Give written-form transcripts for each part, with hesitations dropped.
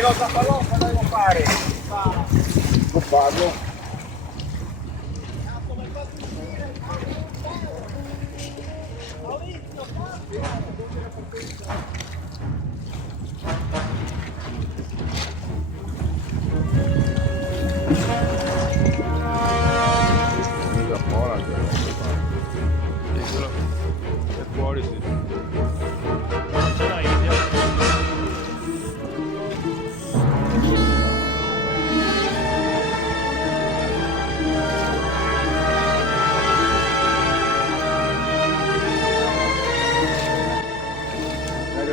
lo zappalò, cosa devo fare? Non farlo. È fuori, sì.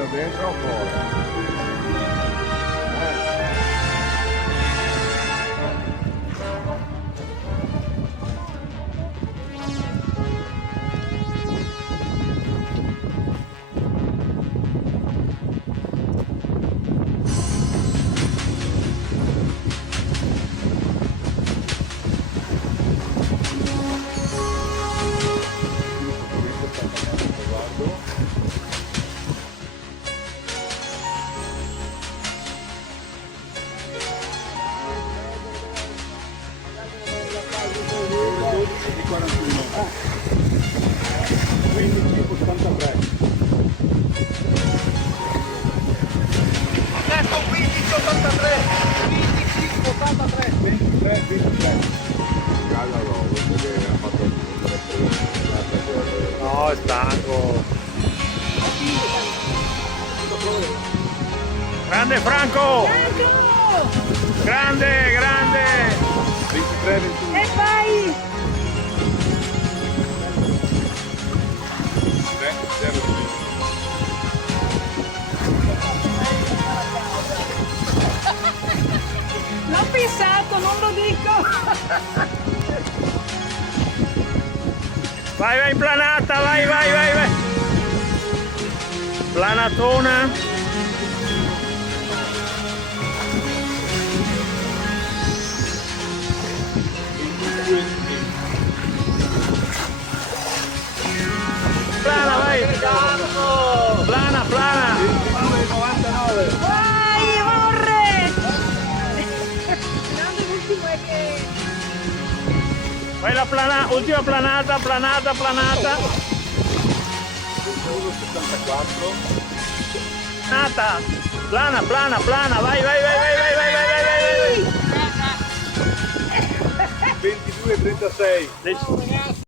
Dentro o fuori? Di 41. 15,83. Ho detto 15,83. 15,83. 23, 23. Galla no, perché ha fatto No, è stanco. Grande Franco! Grande, grande! 23, 21. E vai! 0, L'ho pensato, non lo dico! Vai, vai in planata, vai, vai, vai, vai! Planatona! Plana, vai! Plana, plana! 99. Vai, Orre! L'ultimo è che... Vai la plana, ultima planata, planata, planata! 1,74. Planata! Plana, plana, plana, vai, vai, vai, vai, vai, vai, vai, vai, vai, vai! 22,36. Dec-